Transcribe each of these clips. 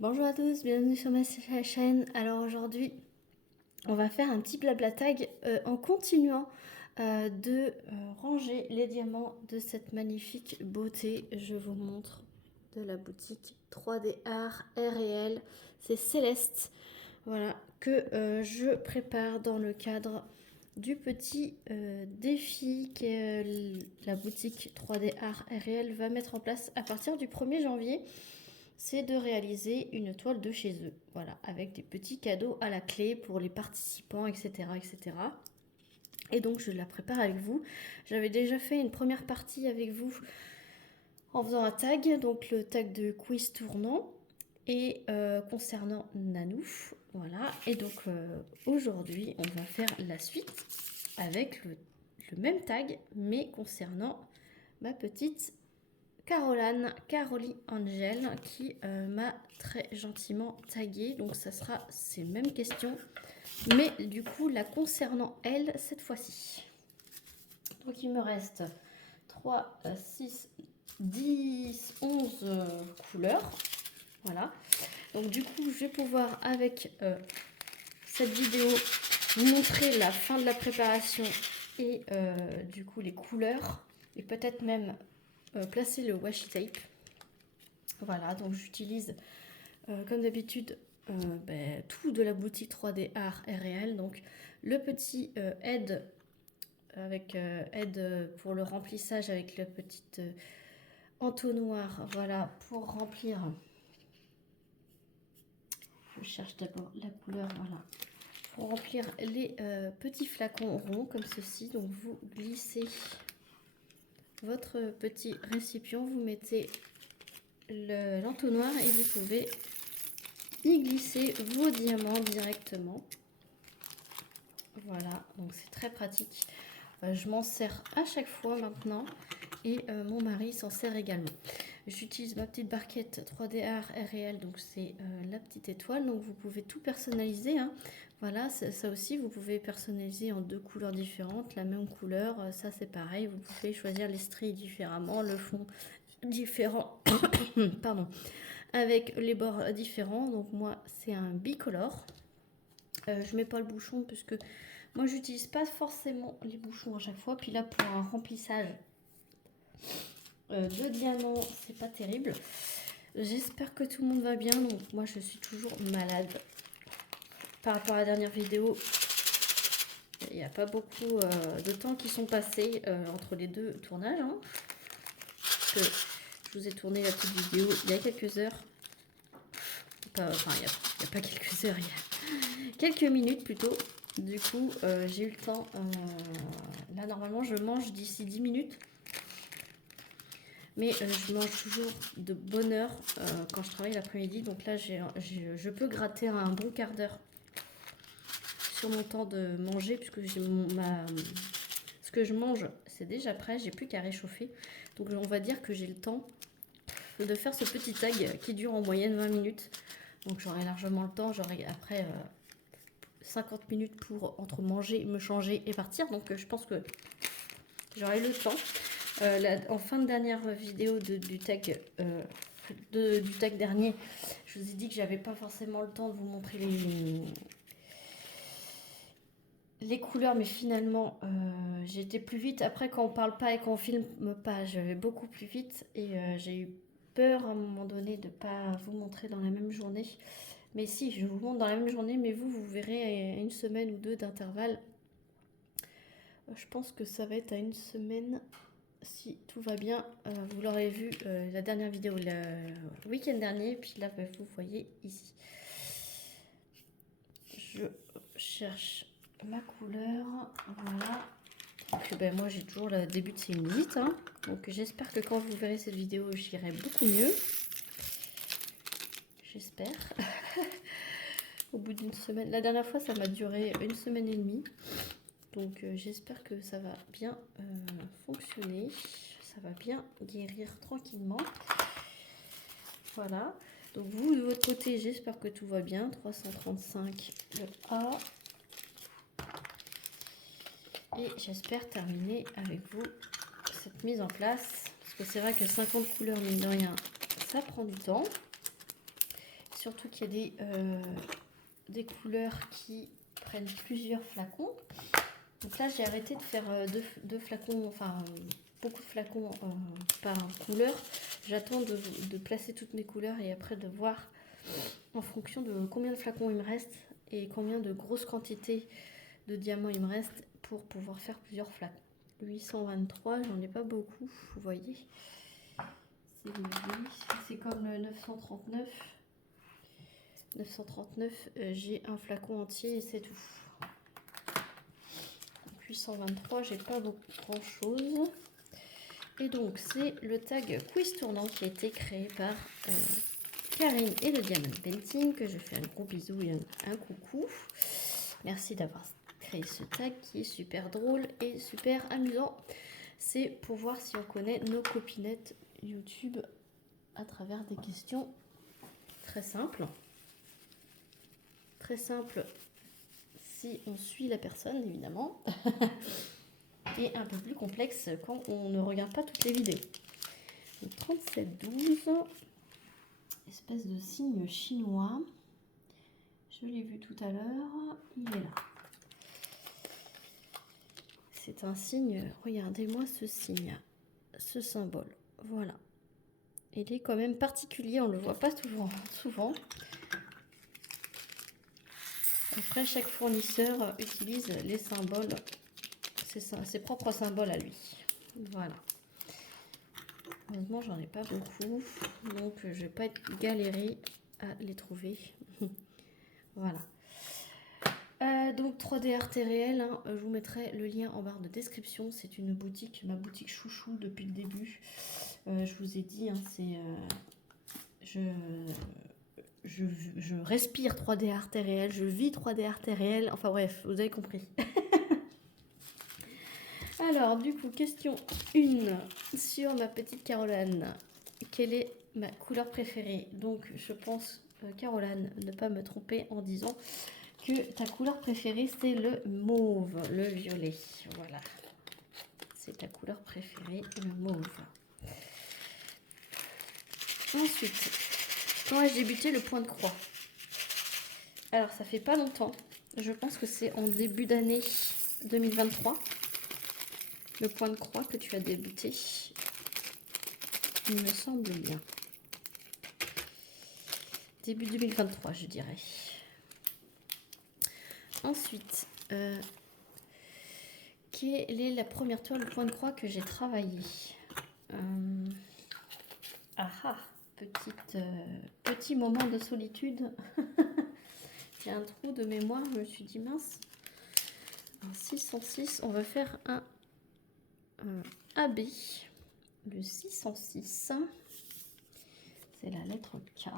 Bonjour à tous, bienvenue sur ma chaîne. Alors aujourd'hui, on va faire un petit blabla tag en continuant de ranger les diamants de cette magnifique beauté. Je vous montre de la boutique 3D Art RL. C'est Céleste, voilà, que je prépare dans le cadre du petit défi que la boutique 3D Art RL va mettre en place à partir du 1er janvier. C'est de réaliser une toile de chez eux, voilà, avec des petits cadeaux à la clé pour les participants, etc., etc. Et donc je la prépare avec vous. J'avais déjà fait une première partie avec vous en faisant un tag, donc le tag de quiz tournant, et concernant Nanou, voilà. Et donc aujourd'hui, on va faire la suite avec le même tag, mais concernant ma petite Caroline Angel qui m'a très gentiment tagué. Donc ça sera ces mêmes questions, mais du coup la concernant elle cette fois-ci. Donc il me reste 3, 6, 10, 11 couleurs. Voilà. Donc du coup je vais pouvoir avec cette vidéo vous montrer la fin de la préparation et du coup les couleurs et peut-être même placer le washi tape. Voilà, donc j'utilise comme d'habitude tout de la boutique 3D Art RL. Donc le petit aide avec aide pour le remplissage avec le petit entonnoir, voilà, pour remplir. Je cherche d'abord la couleur, voilà. Pour remplir les petits flacons ronds comme ceci. Donc vous glissez votre petit récipient, vous mettez l'entonnoir et vous pouvez y glisser vos diamants directement. Voilà, donc c'est très pratique. Je m'en sers à chaque fois maintenant et mon mari s'en sert également. J'utilise ma petite barquette 3D Art RL, donc c'est la petite étoile. Donc vous pouvez tout personnaliser, hein. Voilà, ça aussi vous pouvez personnaliser en 2 couleurs différentes, la même couleur, ça c'est pareil. Vous pouvez choisir les stries différemment, le fond différent, pardon, avec les bords différents. Donc moi c'est un bicolore. Je mets pas le bouchon parce que moi j'utilise pas forcément les bouchons à chaque fois. Puis là pour un remplissage de diamants c'est pas terrible. J'espère que tout le monde va bien. Donc moi je suis toujours malade. Par rapport à la dernière vidéo, il n'y a pas beaucoup de temps qui sont passés entre les deux tournages, hein. Parce que je vous ai tourné la petite vidéo il y a quelques heures. Enfin il n'y a pas quelques heures, il y a quelques minutes plutôt. Du coup, j'ai eu le temps. Là, normalement, je mange d'ici 10 minutes. Mais je mange toujours de bonne heure quand je travaille l'après-midi. Donc là, je peux gratter un bon quart d'heure sur mon temps de manger. Puisque ce que je mange, c'est déjà prêt. J'ai plus qu'à réchauffer. Donc on va dire que j'ai le temps de faire ce petit tag qui dure en moyenne 20 minutes. Donc j'aurai largement le temps. J'aurai après 50 minutes pour entre manger, me changer et partir. Donc je pense que j'aurai le temps. En fin de dernière vidéo du tag dernier, je vous ai dit que j'avais pas forcément le temps de vous montrer les couleurs, mais finalement j'ai été plus vite. Après, quand on parle pas et qu'on filme pas, je vais beaucoup plus vite et j'ai eu peur à un moment donné de pas vous montrer dans la même journée. Mais si, je vous montre dans la même journée, mais vous verrez une semaine ou deux d'intervalle. Je pense que ça va être à une semaine si tout va bien. Vous l'aurez vu la dernière vidéo le week-end dernier, puis là vous voyez ici. Je cherche ma couleur, voilà. Donc, moi j'ai toujours le début de ces minutes, hein. Donc j'espère que quand vous verrez cette vidéo, j'irai beaucoup mieux. J'espère. Au bout d'une semaine. La dernière fois, ça m'a duré une semaine et demie. Donc j'espère que ça va bien fonctionner. Ça va bien guérir tranquillement. Voilà. Donc vous, de votre côté, j'espère que tout va bien. 335 le A. Et j'espère terminer avec vous cette mise en place. Parce que c'est vrai que 50 couleurs, mine de rien, ça prend du temps. surtout qu'il y a des couleurs qui prennent plusieurs flacons. Donc là, j'ai arrêté de faire deux flacons, enfin beaucoup de flacons par couleur. J'attends de placer toutes mes couleurs et après de voir en fonction de combien de flacons il me reste et combien de grosses quantités de diamants il me reste pour pouvoir faire plusieurs flacons. 823, j'en ai pas beaucoup, vous voyez. C'est comme le 939. 939, j'ai un flacon entier et c'est tout. 823, j'ai pas grand chose. Et donc c'est le tag quiz tournant qui a été créé par Karine et le Diamond Painting, que je fais un gros bisou et un coucou. Merci d'avoir créé ce tag qui est super drôle et super amusant. C'est pour voir si on connaît nos copinettes YouTube à travers des questions très simples. Très simples si on suit la personne, évidemment. Et un peu plus complexe quand on ne regarde pas toutes les vidéos. 3712, espèce de signe chinois. Je l'ai vu tout à l'heure, il est là. C'est un signe, regardez-moi ce signe, ce symbole, voilà. Il est quand même particulier, on ne le voit pas souvent. Après, chaque fournisseur utilise les symboles, ses propres symboles à lui. Voilà. Heureusement, j'en ai pas beaucoup, donc je vais pas être galérée à les trouver. Voilà. Donc 3D Art et Réel, hein, je vous mettrai le lien en barre de description. C'est une boutique, ma boutique chouchou depuis le début. Je vous ai dit, hein, je respire 3D Art et Réel, je vis 3D Art et Réel. Enfin bref, vous avez compris. Alors, du coup, question 1 sur ma petite Caroline. Quelle est ma couleur préférée? Donc, je pense, Caroline, ne pas me tromper en disant que ta couleur préférée, c'est le mauve, le violet. Voilà. C'est ta couleur préférée, le mauve. Ensuite, quand ai-je débuté le point de croix? Alors, ça fait pas longtemps. Je pense que c'est en début d'année 2023. Le point de croix que tu as débuté, il me semble bien. Début 2023, je dirais. Ensuite, quelle est la première toile, le point de croix que j'ai travaillé? Petit moment de solitude. J'ai un trou de mémoire, je me suis dit mince. Un 606, on va faire un AB. Le 606, c'est la lettre K.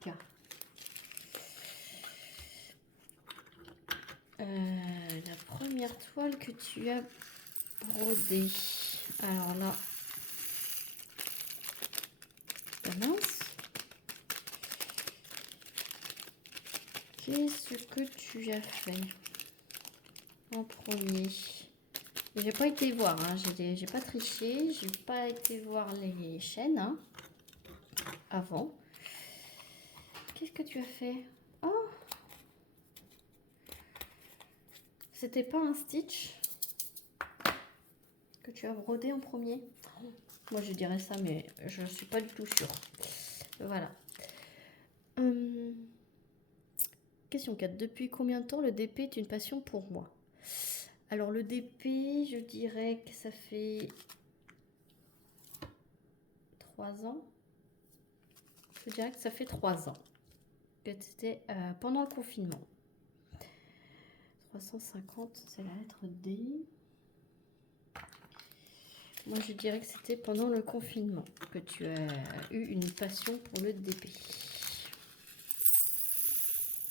K. La première toile que tu as brodée. Alors là, mince. Qu'est-ce que tu as fait en premier? J'ai pas été voir, hein. J'ai pas triché, j'ai pas été voir les chaînes, hein, avant. Qu'est-ce que tu as fait? Oh, c'était pas un stitch que tu as brodé en premier? Moi je dirais ça, mais je suis pas du tout sûre. Voilà. Question 4. Depuis combien de temps le DP est une passion pour moi? Alors le DP, je dirais que ça fait 3 ans. Je dirais que ça fait 3 ans. C'était pendant le confinement. 350, c'est la lettre D. Moi, je dirais que c'était pendant le confinement que tu as eu une passion pour le DP.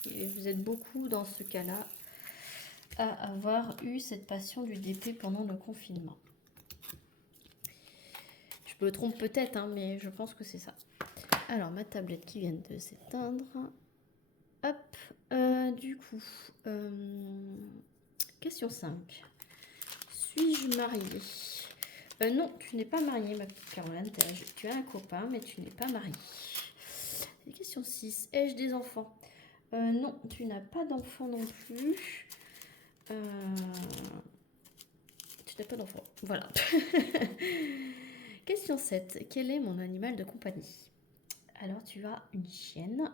Et vous êtes beaucoup dans ce cas-là à avoir eu cette passion du DP pendant le confinement. Je me trompe peut-être, hein, mais je pense que c'est ça. Alors, ma tablette qui vient de s'éteindre. Hop, du coup, question 5. Suis-je mariée? Non, tu n'es pas mariée, ma petite Caroline. Tu as un copain, mais tu n'es pas mariée. Question 6. Ai-je des enfants? Non, tu n'as pas d'enfants non plus. Tu n'as pas d'enfant. Voilà. Question 7. Quel est mon animal de compagnie? Alors, tu as une chienne.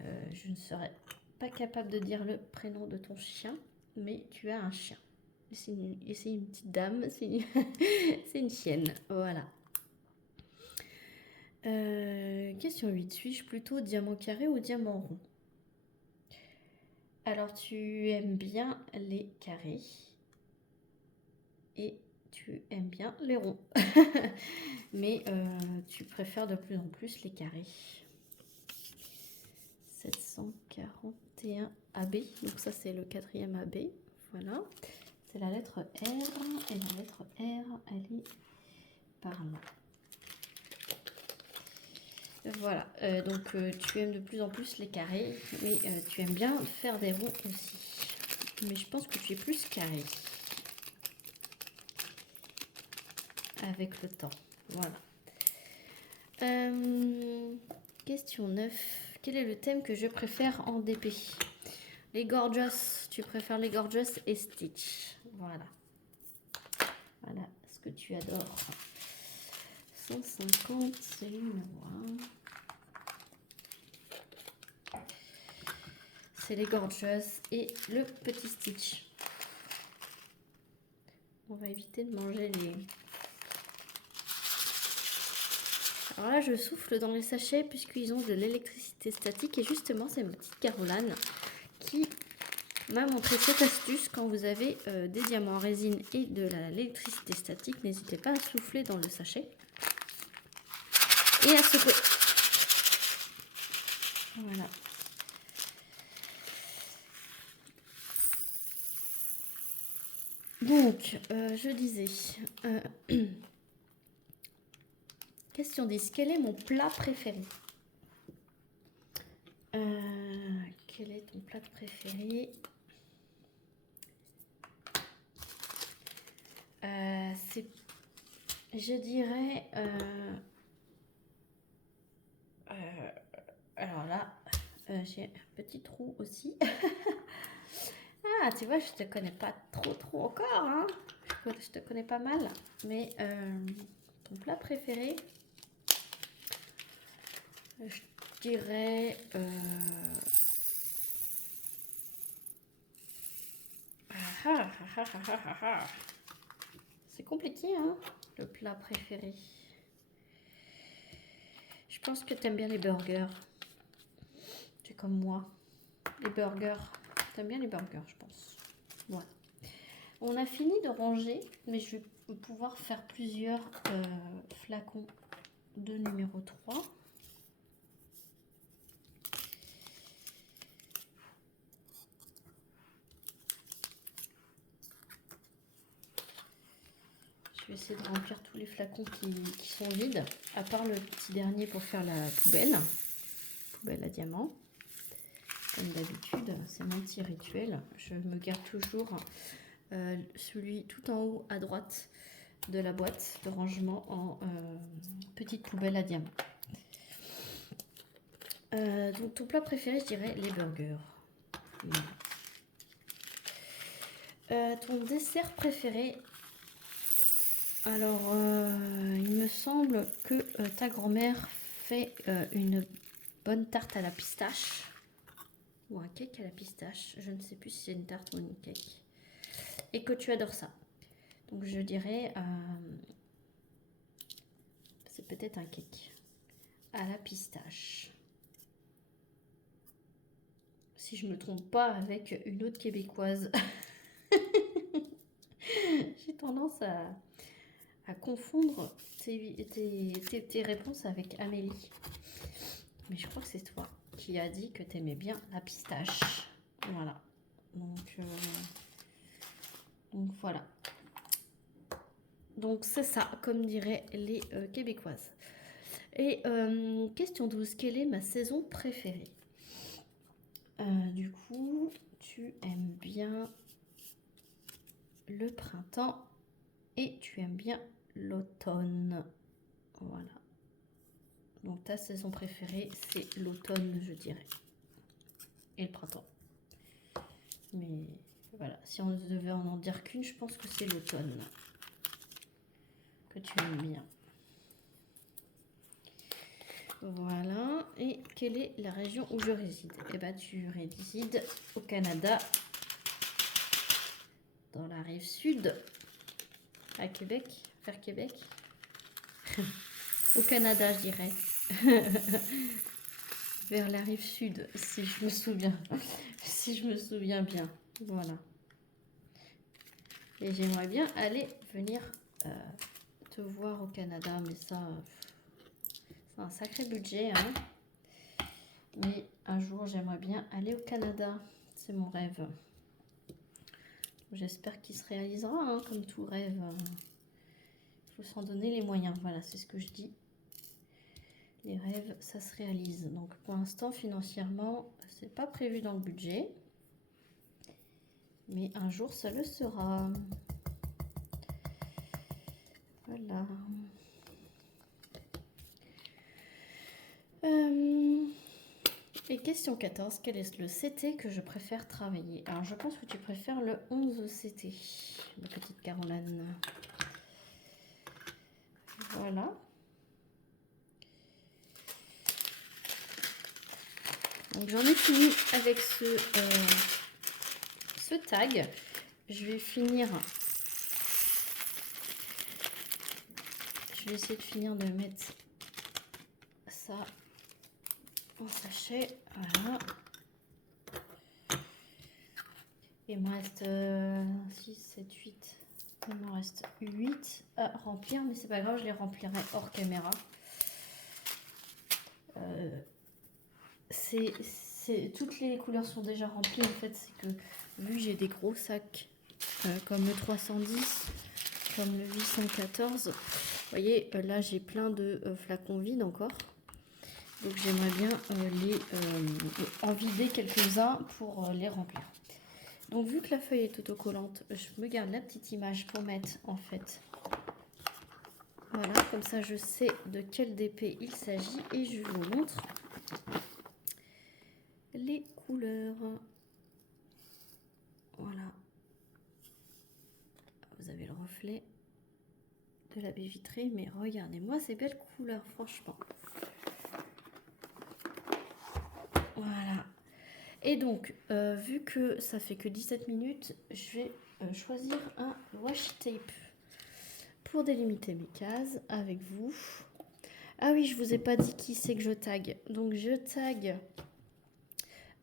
Je ne serais pas capable de dire le prénom de ton chien, mais tu as un chien. C'est une petite dame, c'est une chienne. Voilà. Question 8. Suis-je plutôt diamant carré ou diamant rond? Alors, tu aimes bien les carrés et tu aimes bien les ronds. Mais tu préfères de plus en plus les carrés. 741 AB, donc ça c'est le 4e AB. Voilà. C'est la lettre R, et la lettre R, elle est par là. Voilà, donc tu aimes de plus en plus les carrés, mais tu aimes bien faire des ronds aussi. Mais je pense que tu es plus carré avec le temps. Voilà. Question 9. Quel est le thème que je préfère en DP? Les Gorgeous. Tu préfères les Gorgeous et Stitch. Voilà. Voilà ce que tu adores. 150, c'est le numéro 1. C'est les Gorgeous et le petit Stitch. On va éviter de manger les... Alors là, je souffle dans les sachets puisqu'ils ont de l'électricité statique. Et justement, c'est ma petite Caroline qui m'a montré cette astuce. Quand vous avez des diamants en résine et de l'électricité statique, n'hésitez pas à souffler dans le sachet et à secouer. Voilà. Donc, je disais... Question 10. Quel est mon plat préféré? Quel est ton plat préféré? Je dirais... alors là, j'ai un petit trou aussi. Ah, tu vois, je te connais pas trop encore, hein. Je te connais pas mal. Mais ton plat préféré, je dirais... C'est compliqué, hein, le plat préféré. Je pense que tu aimes bien les burgers. Tu es comme moi. Les burgers. Tu aimes bien les burgers, je pense. Voilà. On a fini de ranger, mais je vais pouvoir faire plusieurs flacons de numéro 3. Je vais essayer de remplir tous les flacons qui sont vides, à part le petit dernier pour faire la poubelle. Poubelle à diamants. Comme d'habitude, c'est mon petit rituel. Je me garde toujours celui tout en haut à droite de la boîte de rangement en petite poubelle à diamants. Donc ton plat préféré, je dirais les burgers. Ton dessert préféré? Alors, il me semble que ta grand-mère fait une bonne tarte à la pistache. Ou un cake à la pistache. Je ne sais plus si c'est une tarte ou une cake. Et que tu adores ça. Donc je dirais... c'est peut-être un cake à la pistache. Si je ne me trompe pas avec une autre québécoise. J'ai tendance à confondre tes réponses avec Amélie. Mais je crois que c'est toi qui as dit que tu aimais bien la pistache. Voilà. Donc voilà. Donc c'est ça, comme diraient les Québécoises. Et question 12, quelle est ma saison préférée? Du coup, tu aimes bien le printemps et tu aimes bien l'automne. Voilà. Donc ta saison préférée, c'est l'automne, je dirais. Et le printemps. Mais voilà, si on devait en dire qu'une, je pense que c'est l'automne que tu aimes bien. Voilà. Et quelle est la région où je réside? Eh bien, tu résides au Canada, dans la rive sud, à Québec, vers Québec. Au Canada, je dirais. Vers la rive sud, si je me souviens. Si je me souviens bien. Voilà. Et j'aimerais bien aller venir te voir au Canada, mais ça, c'est un sacré budget, hein. Mais un jour, j'aimerais bien aller au Canada. C'est mon rêve. J'espère qu'il se réalisera, hein, comme tout rêve. Il faut s'en donner les moyens. Voilà, c'est ce que je dis. Les rêves, ça se réalise. Donc, pour l'instant, financièrement, c'est pas prévu dans le budget. Mais un jour, ça le sera. Voilà. Et question 14, quel est le CT que je préfère travailler? Alors, je pense que tu préfères le 11 CT, ma petite Caroline. Voilà. Donc, j'en ai fini avec ce tag. Je vais finir... Je vais essayer de finir de mettre ça en sachet. Voilà. Il me reste 6, 7, 8. Il me reste 8 à remplir, mais c'est pas grave, je les remplirai hors caméra. Toutes les couleurs sont déjà remplies. En fait, c'est que vu que j'ai des gros sacs comme le 310, comme le 814, vous voyez, là j'ai plein de flacons vides encore. Donc j'aimerais bien en vider quelques-uns pour les remplir. Donc vu que la feuille est autocollante, je me garde la petite image pour mettre en fait. Voilà, comme ça je sais de quel DP il s'agit et je vous montre les couleurs. Voilà. Vous avez le reflet de la baie vitrée, mais regardez-moi ces belles couleurs, franchement. Voilà. Et donc, vu que ça fait que 17 minutes, je vais choisir un washi tape pour délimiter mes cases avec vous. Ah oui, je vous ai pas dit qui c'est que je tag. Donc, je tag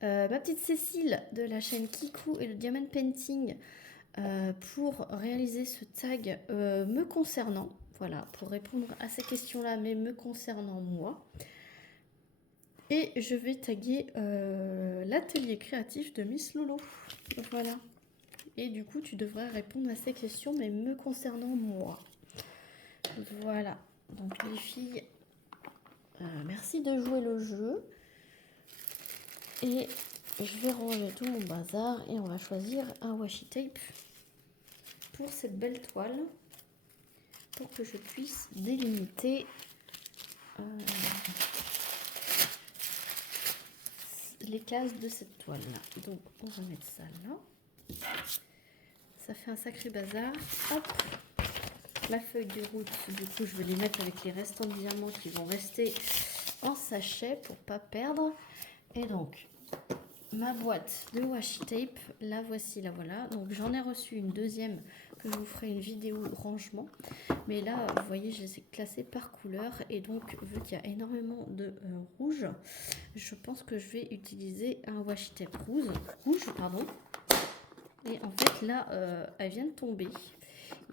ma petite Cécile de la chaîne Kikou et le Diamond Painting pour réaliser ce tag me concernant. Voilà, pour répondre à ces questions-là, mais me concernant moi. Et je vais taguer l'atelier créatif de Miss Lolo. Voilà. Et du coup, tu devrais répondre à ces questions, mais me concernant moi. Voilà. Donc les filles, merci de jouer le jeu. Et je vais ranger tout mon bazar et on va choisir un washi tape pour cette belle toile. Pour que je puisse délimiter les cases de cette toile là. Donc on va mettre ça là. Ça fait un sacré bazar. Hop, la feuille de route, du coup je vais les mettre avec les restants de diamants qui vont rester en sachet pour pas perdre. Et donc ma boîte de washi tape, la voici, la voilà. Donc j'en ai reçu une deuxième que je vous ferai une vidéo rangement. Mais là, vous voyez, je les ai classées par couleur. Et donc, vu qu'il y a énormément de rouge, je pense que je vais utiliser un washi tape rouge, pardon. Et en fait, là, elle vient de tomber.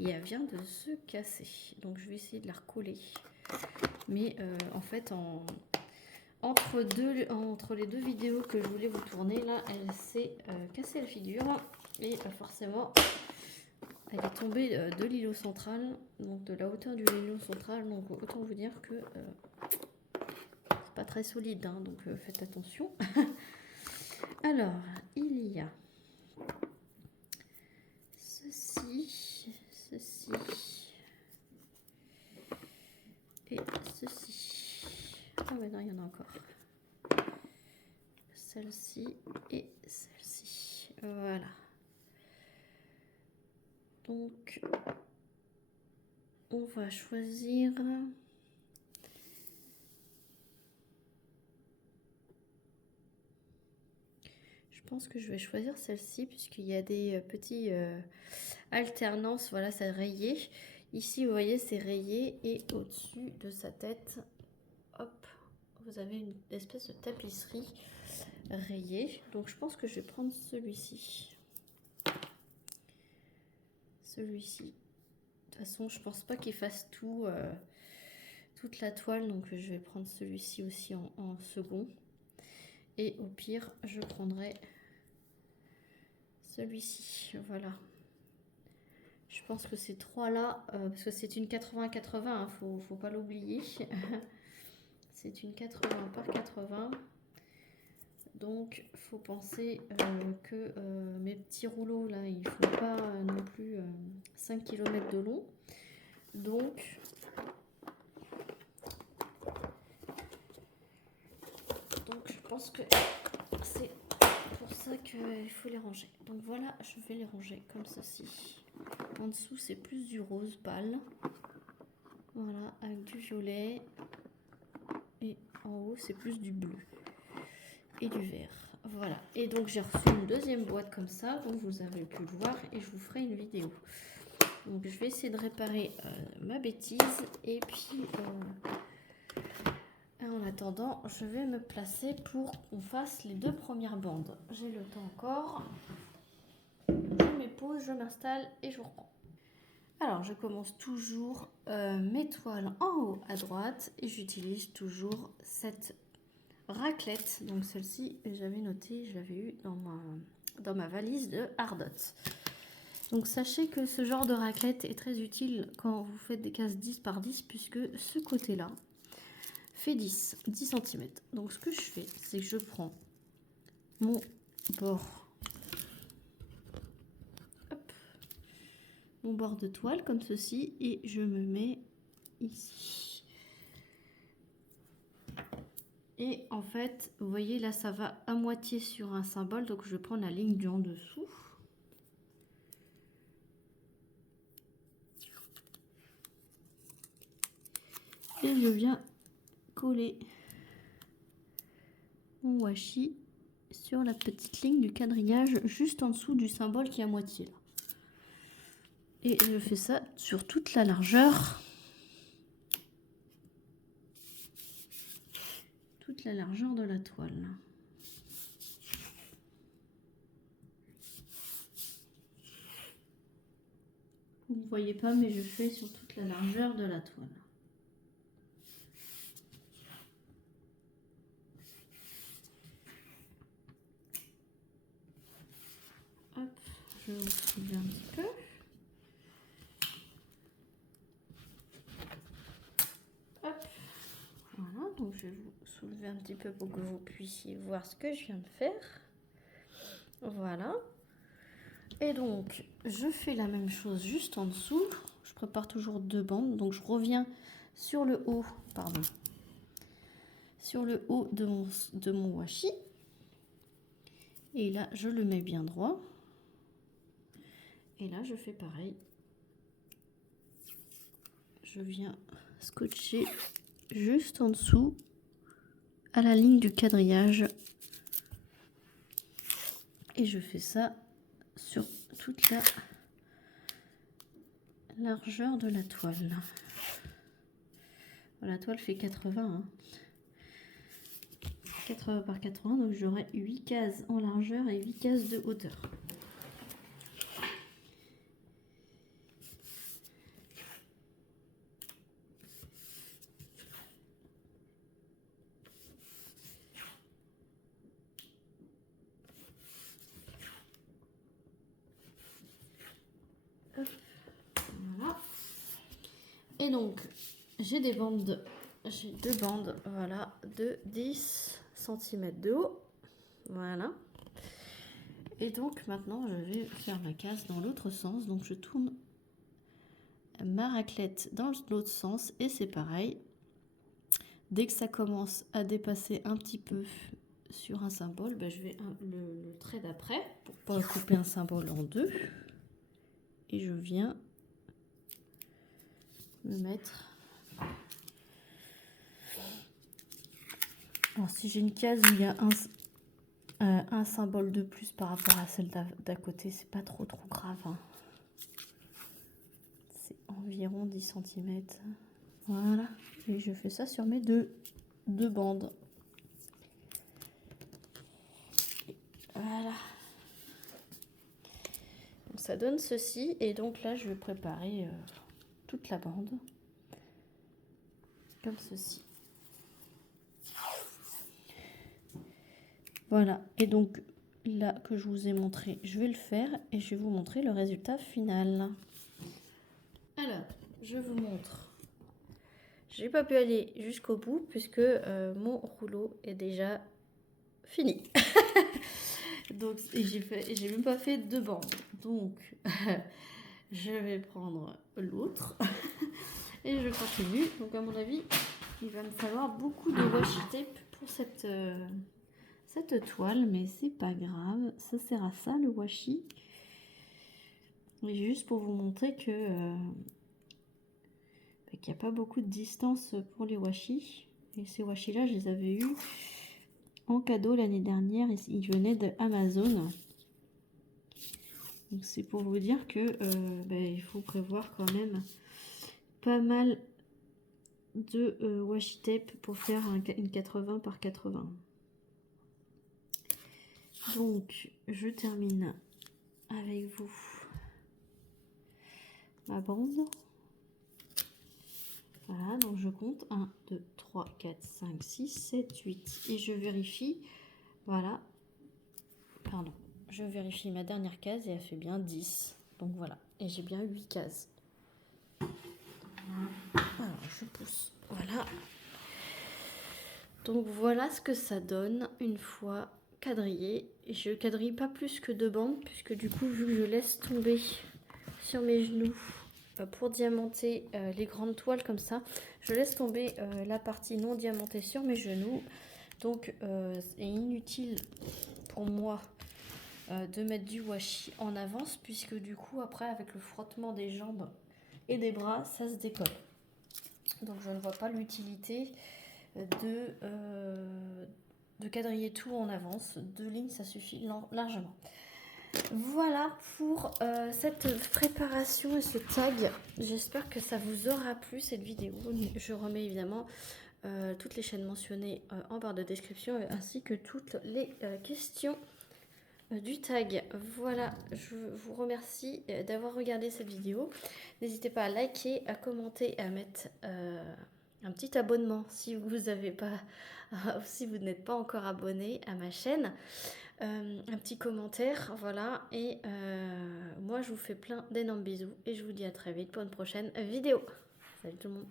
Et elle vient de se casser. Donc, je vais essayer de la recoller. Mais en fait, entre les deux vidéos que je voulais vous tourner, là, elle s'est cassée la figure. Et forcément... Elle est tombée de l'îlot central, donc de la hauteur du l'îlot central, donc autant vous dire que c'est pas très solide, hein, donc faites attention. Alors, il y a ceci, mais non, il y en a encore. Celle-ci et celle-ci. Voilà. Donc, on va choisir... Je pense que je vais choisir celle-ci puisqu'il y a des petits alternances. Voilà, ça rayé. Ici, vous voyez, c'est rayé et au-dessus de sa tête, hop, vous avez une espèce de tapisserie rayée. Donc, je pense que je vais prendre celui-ci. Celui-ci. De toute façon, je pense pas qu'il fasse toute la toile, donc je vais prendre celui-ci aussi en second. Et au pire, je prendrai celui-ci. Voilà. Je pense que ces trois-là, parce que c'est une 80-80, hein, faut pas l'oublier. C'est une 80 par 80. Donc, faut penser que mes petits rouleaux, là, ils font pas non plus 5 km de long. Donc, je pense que c'est pour ça qu'il faut les ranger. Donc voilà, je vais les ranger comme ceci. En dessous, c'est plus du rose pâle. Voilà, avec du violet. Et en haut, c'est plus du bleu et du vert. Voilà. Et donc, j'ai reçu une deuxième boîte comme ça. Donc, vous avez pu le voir et je vous ferai une vidéo. Donc, je vais essayer de réparer ma bêtise. Et puis, en attendant, je vais me placer pour qu'on fasse les deux premières bandes. J'ai le temps encore. Je me pose, je m'installe et je vous reprends. Alors, je commence toujours mes toiles en haut à droite et j'utilise toujours cette raclette. Donc, celle-ci, j'avais noté, je l'avais eu dans ma valise de Ardot. Donc, sachez que ce genre de raclette est très utile quand vous faites des cases 10 par 10 puisque ce côté-là fait 10 cm. Donc, ce que je fais, c'est que je prends mon bord de toile comme ceci et je me mets ici. Et en fait, vous voyez là, ça va à moitié sur un symbole, donc je vais prendre la ligne du en dessous. Et je viens coller mon washi sur la petite ligne du quadrillage juste en dessous du symbole qui est à moitié là. Et je fais ça sur toute la largeur. Toute la largeur de la toile. Vous ne voyez pas, mais je fais sur toute la largeur de la toile. Hop, je vous soulève un petit peu. Hop, voilà, donc je vais vous soulever un petit peu pour que vous puissiez voir ce que je viens de faire. Voilà. Et donc, je fais la même chose juste en dessous. Je prépare toujours deux bandes. Donc, je reviens sur le haut, pardon, sur le haut de mon washi. Et là, je le mets bien droit. Et là, je fais pareil. Je viens scotcher juste en dessous à la ligne du quadrillage. Et je fais ça sur toute la largeur de la toile. La toile fait 80, hein. 80 par 80, donc j'aurai 8 cases en largeur et 8 cases de hauteur. Hop, voilà. Et donc, j'ai deux bandes, voilà, de 10 cm de haut. Voilà. Et donc, maintenant, je vais faire ma case dans l'autre sens. Donc, je tourne ma raclette dans l'autre sens et c'est pareil. Dès que ça commence à dépasser un petit peu sur un symbole, ben, je vais le trait d'après pour pas couper un symbole en deux. Et je viens le mettre. Alors si j'ai une case où il y a un symbole de plus par rapport à celle d'à côté, c'est pas trop grave. Hein. C'est environ 10 cm. Voilà. Et je fais ça sur mes deux bandes. Voilà. Donc ça donne ceci. Et donc là, je vais préparer toute la bande. Comme ceci. Voilà. Et donc là que je vous ai montré, je vais le faire. Et je vais vous montrer le résultat final. Alors, je vous montre. J'ai pas pu aller jusqu'au bout puisque mon rouleau est déjà fini. Donc, j'ai même pas fait 2 bandes. Donc, je vais prendre l'autre et je continue. Donc, à mon avis, il va me falloir beaucoup de washi tape pour cette toile, mais c'est pas grave. Ça sert à ça, le washi. Et juste pour vous montrer que qu'il n'y a pas beaucoup de distance pour les washi. Et ces washi là, je les avais eus en cadeau l'année dernière. Ils venaient de Amazon. Donc c'est pour vous dire que il faut prévoir quand même pas mal de washi tape pour faire une 80 par 80. Donc je termine avec vous ma bande. Voilà, donc je compte 1, 2, 3, 4, 5, 6, 7, 8. Et je vérifie, voilà, pardon, je vérifie ma dernière case et elle fait bien 10. Donc voilà, et j'ai bien 8 cases. Alors je pousse, voilà. Donc voilà ce que ça donne une fois quadrillé. Je quadrille pas plus que 2 bandes, puisque du coup, vu que je laisse tomber sur mes genoux pour diamanter les grandes toiles comme ça, je laisse tomber la partie non diamantée sur mes genoux. Donc c'est inutile pour moi de mettre du washi en avance, puisque du coup après avec le frottement des jambes et des bras, ça se décolle. Donc je ne vois pas l'utilité de quadriller tout en avance. 2 lignes, ça suffit largement. Voilà pour cette préparation et ce tag. J'espère que ça vous aura plu cette vidéo. Je remets évidemment toutes les chaînes mentionnées en barre de description ainsi que toutes les questions du tag. Voilà, je vous remercie d'avoir regardé cette vidéo. N'hésitez pas à liker, à commenter, à mettre un petit abonnement si vous avez pas, si vous n'êtes pas encore abonné à ma chaîne. Un petit commentaire, voilà. Et moi, je vous fais plein d'énormes bisous et je vous dis à très vite pour une prochaine vidéo. Salut tout le monde.